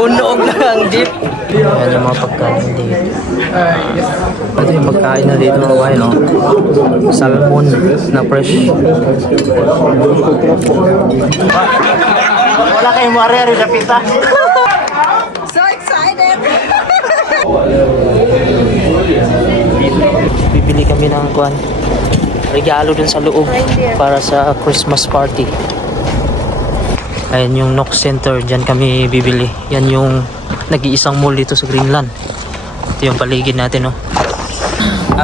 Bunog na ang jeep. Yan yung mga pagkain dito. Ito yung pagkain na dito mga kabayan, no? Salmon na fresh. Wala kayong marere sa pita. So excited! Bibili kami ng regalo dun sa loob para sa Christmas party. Ayan yung Nook Center, dyan kami bibili. Yan yung nag-iisang mall dito sa Greenland. Ito yung paligid natin, no?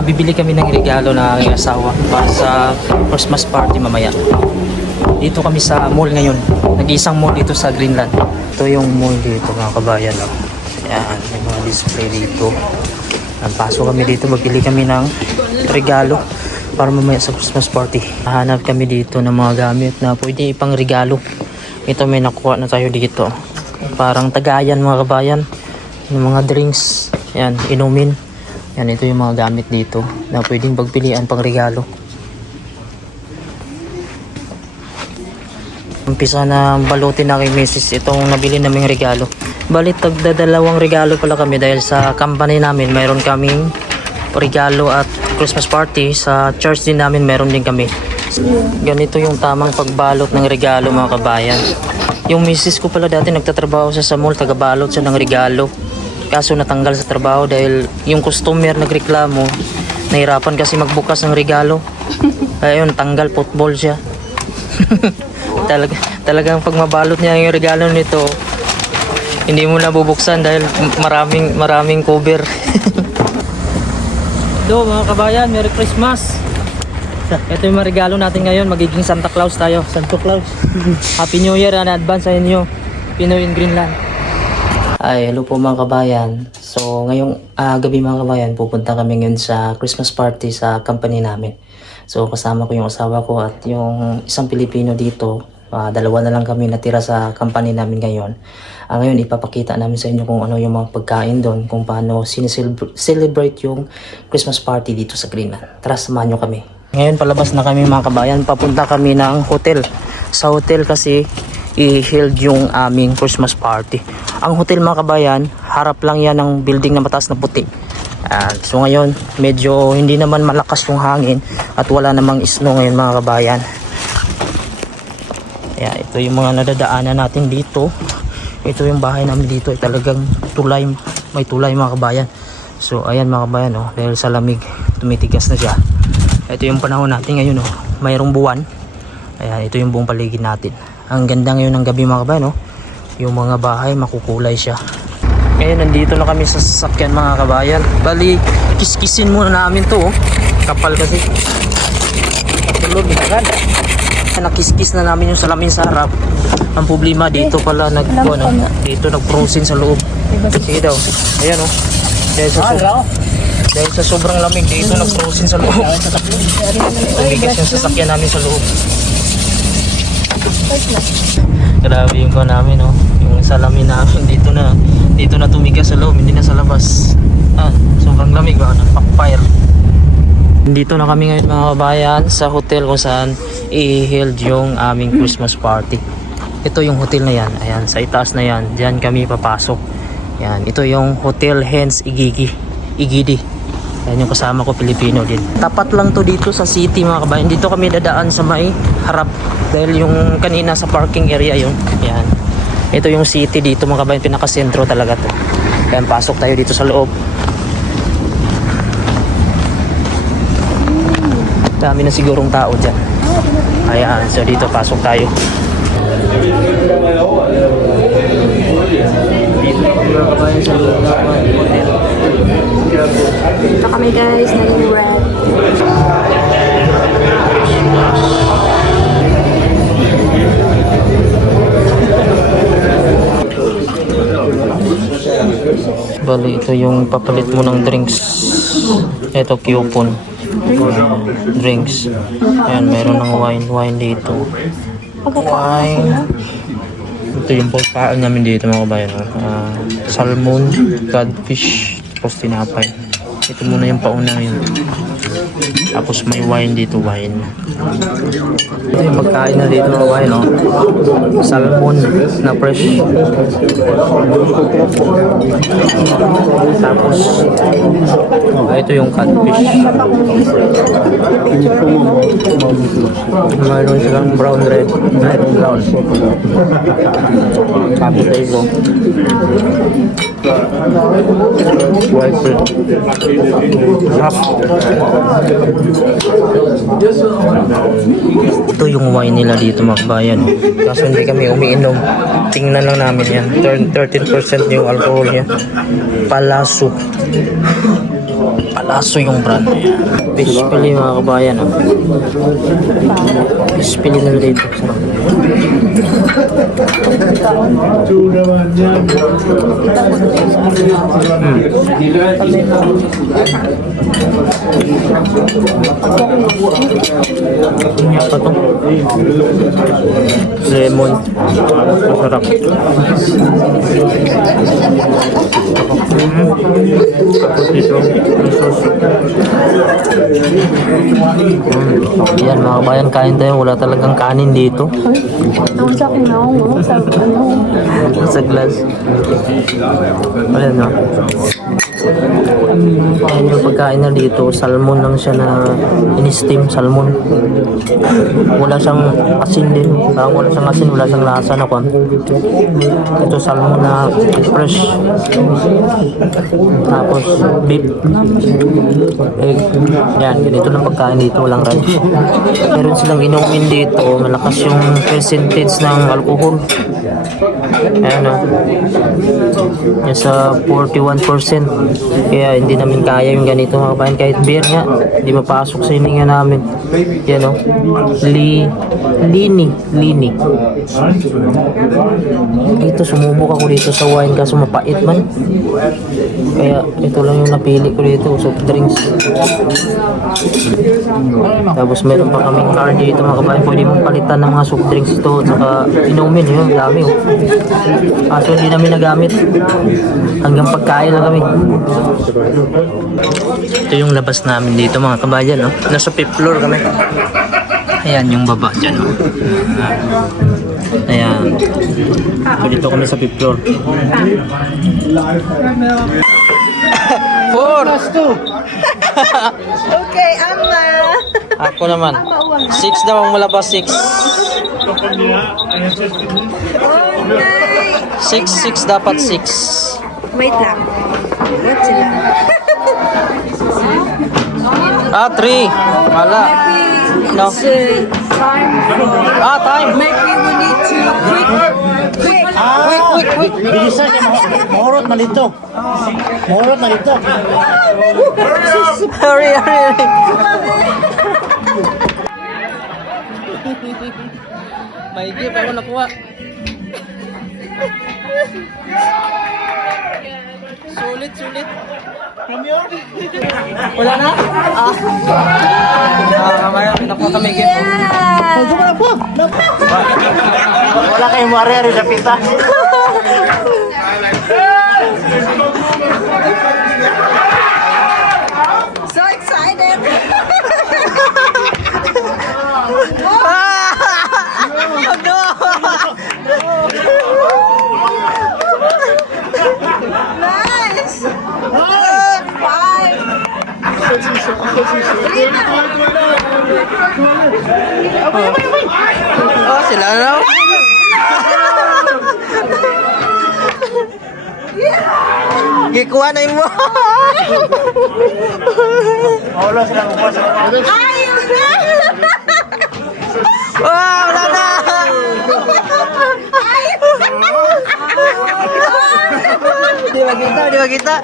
Bibili kami ng regalo na aking asawa para sa Christmas party mamaya. Dito kami sa mall ngayon. Nag-iisang mall dito sa Greenland. Ito yung mall dito mga kabayan, no? Ayan, may mga display dito. Pasok kami dito, magbili kami ng regalo para mamaya sa Christmas party. Hanap kami dito ng mga gamit na pwede ipang regalo. Ito may nakuha na tayo dito. Parang tagayan mga kabayan. Yung mga drinks. Yan, inumin. Yan, ito yung mga gamit dito na pwedeng pagpilian pang regalo. Umpisa na balutin na kay Mrs. itong nabili naming regalo. Balit tagdadalawang regalo pala kami dahil sa company namin mayroon kaming regalo at Christmas party. Sa church din namin mayroon din kami. Ganito yung tamang pagbalot ng regalo mga kabayan. Yung misis ko pala dati nagtatrabaho sa mall, tagabalot siya ng regalo. Kaso natanggal sa trabaho dahil yung customer nagreklamo. Nahirapan kasi magbukas ng regalo. Ayun, tanggal, football siya. Talagang pag mabalot niya yung regalo nito, hindi mo na bubuksan dahil maraming cover. Do mga kabayan, Merry Christmas. Ito yung mga regalo natin ngayon. Magiging Santa Claus tayo. Santa Claus. Happy New Year and advance sa inyo, Pinoy in Greenland. Ay, hello po mga kabayan. So ngayong gabi mga kabayan, pupunta kami ngayon sa Christmas party sa company namin. So kasama ko yung asawa ko at yung isang Pilipino dito. Dalawa na lang kami natira sa company namin ngayon. Ngayon ipapakita namin sa inyo kung ano yung mga pagkain doon, kung paano celebrate yung Christmas party dito sa Greenland. Tara, samahan nyo kami. Ngayon palabas na kami mga kabayan, papunta kami ng hotel. Sa hotel kasi i-held yung aming Christmas party. Ang hotel mga kabayan, harap lang yan ng building na mataas na puti. So ngayon medyo hindi naman malakas yung hangin at wala namang snow ngayon mga kabayan. Ito yung mga nadadaanan natin dito. Ito yung bahay namin dito ay talagang tulay, may tulay mga kabayan. So ayan mga kabayan, oh, dahil sa lamig tumitigas na siya. Ito yung panahon natin ngayon, oh, mayroong buwan. Ayan, ito yung buong paligid natin. Ang ganda ngayon ng gabi mga kabayan, oh. Yung mga bahay makukulay siya. Ngayon nandito na kami sa sasakyan mga kabayan. Bali kiskisin muna namin to, oh. Kapal kasi. Tulog agad. Nakiskis na namin yung salamin sa harap. Ang problema dito pala dito nag-frozen sa loob. Sige daw. Ayan, oh. Dahil sa sobrang lamig dito nag-frozen sa loob. Tumigas yung sasakyan namin sa loob. Grabe yung ko namin, oh. Yung salamin namin dito na tumigas sa loob, hindi na sa labas. Sobrang lamig ba, nag-backfire. Dito na kami ngayon mga kabayan sa hotel kung saan i-held yung aming Christmas party. Ito yung hotel na yan. Ayan, sa itaas na yan. Diyan kami papasok. Yan, ito yung Hotel Hens Igidi. Yan yung kasama ko, Pilipino din. Tapat lang to dito sa city mga kabayan. Dito kami dadaan sa may harap dahil yung kanina sa parking area yun. Yan. Ito yung city dito mga kabayan, pinaka-sentro talaga to. Kaya pasok tayo dito sa loob. Dami na sigurong tao dyan. Ayan, so dito pasok tayo. Dito mga kabayan sa loob ng hotel. Ito kami guys, nag-wrap. Bali, ito yung papalit mo ng drinks. Ito coupon. Drinks. Ayan, meron ng wine dito. Wine. Ito yung pagkain namin dito mga kabayan. Salmon, codfish, tapos tinapay. Ito muna yung pauna yun. Tapos may wine dito, wine. Ito yung magkain na dito ng wine, no? Salmon na fresh. Tapos, ito yung catfish. Mayroon silang brown, red, brown. Tapos ito. White bread. Sarap. Ito yung wine nila dito mga kabayan. Kaso hindi kami umiinom. Tingnan lang namin yan. 13% yung alcohol niya. Palazzo. Palazzo yung brand. Fish pili mga kabayan. Oh. Fish pili nila dito. Ini apa tuh? Lemon. Masarap. Dito. Yan mga kabayan, kain tayo. Wala talagang kanin dito. Ang sa akin na ako, Sa glass. Wala na. Ayan yung pagkain na dito. Salmon lang siya na in-steam. Salmon. Wala siyang asin din. Wala siyang asin. Wala siyang lasa na kwan. Ito salmon na fresh. Tapos beef. Egg. Yan. Ganito lang pagkain dito. Walang rice. Meron silang inumin dito. Malakas yung percentage ng alcohol. Ayan o. Yan sa 41%. Kaya hindi namin kaya yung ganito mga kabayan. Kahit beer nga, hindi mapasok sa hininga namin. Yan o. Lini. Dito, sumubok ako dito sa wine kaso mapait man. Kaya ito lang yung napili ko dito, soft drinks. Tapos meron pa kaming card dito mga kabayan. Pwede mong palitan ng mga soft drinks ito. Saka inumin yun, dami o. Kaso hindi namin nagamit. Hanggang pagkain lang kami. Ito yung labas namin dito mga kabayan, no? Nasa 5th floor kami. Ayan yung baba dyan, no? Ayan. So dito kami sa 5th floor. 4! Okay, Ama. Ako naman. 6 daw ang malabas, 6. 6 dapat 6. Wait lang. Wait sila. 3. Wala. No. Time. Maybe we need to quick. Quick. Bilisan niya, mahurot na dito. Mahurot na dito. Hurry. May gift ako nakuha. Sulit. Wala na? Mamaya, nakuha kami gift. Wala kayong mariari sa pita. So excited. Nice. 5. Oh, sila na. Gikuha na mo. Wala silang upas. Ayun na. Wala na. Di ba kita?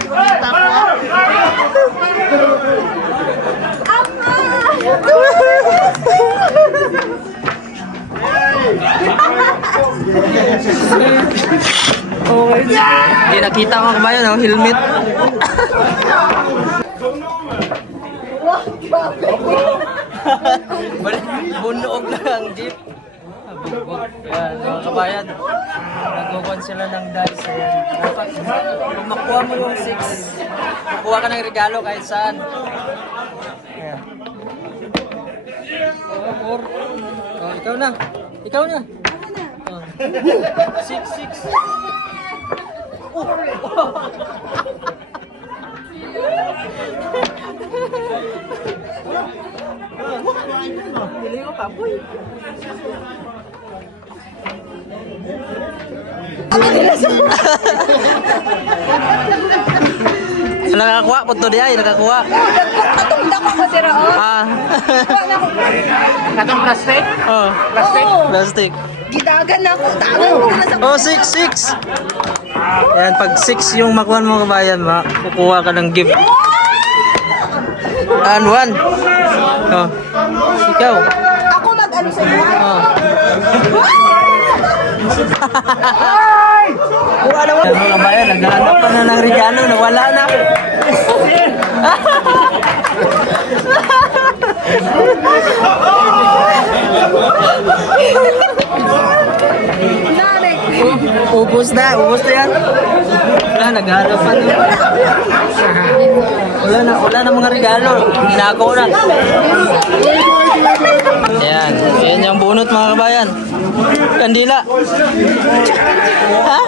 Hindi nakita ko kabayan, no? Helmet. Bunuog lang ang jeep. Bugbog. Yan, mga kabayan. Nagkukuhan sila ng dice. Ayan. Kung makuha mo yung 6, makuha ka ng regalo kahit saan. Ayan. Oh, ikaw na. Ikaw na. Oh. 6. Pili ko pa, boy. Nakakuha po to diya, nakakuha. Atong dako ko sira oh. Ah. Katong plastic? Oh, plastic. Gidagan ako. Dagan ko na sa Oh, 6. Ayan, pag 6 yung makuha mo kabayan, kukuha ka ng gift. And 1. Oh. Ikaw. ako mag-ano sa iyo. Oh. Ayan mga kabayan, naghahanap pa na ng regalo, nawala na. Ubus na yan. Wala, naghahanap pa na. Wala na mga regalo. Ginagaw na. Ayan yung bunot mga kabayan. Kandila. Ha?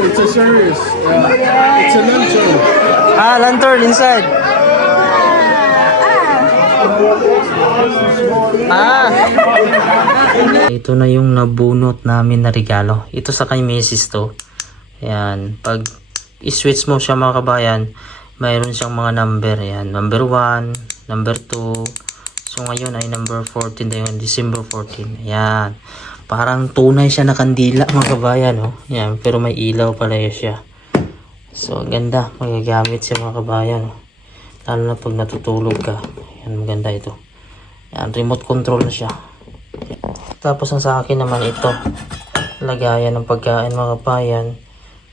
It's a serious. It's a lantern. Ah, lantern inside. Ito na yung nabunot namin na regalo. Ito sa kay Mrs. to. Ayan. Pag i-switch mo siya mga kabayan, mayroon siyang mga number. Ayan. Number 1, number 2. So ngayon ay number 14 na yun. December 14. Ayan. Parang tunay siya na kandila mga kabayan. Oh. Ayan. Pero may ilaw pala yun siya. So ganda. Magagamit siya mga kabayan. Oh. Lalo na pag natutulog ka. Ayan. Maganda ito. Ayan. Remote control na siya. Tapos ang sa akin naman ito, lagayan ng pagkain mga kabayan.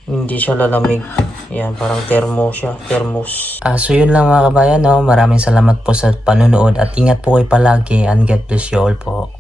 Hindi siya lalamig. Yan, parang thermo siya, thermos. So yun lang mga kabayan, no? Maraming salamat po sa panonood at ingat po kayo palagi and God bless you all po.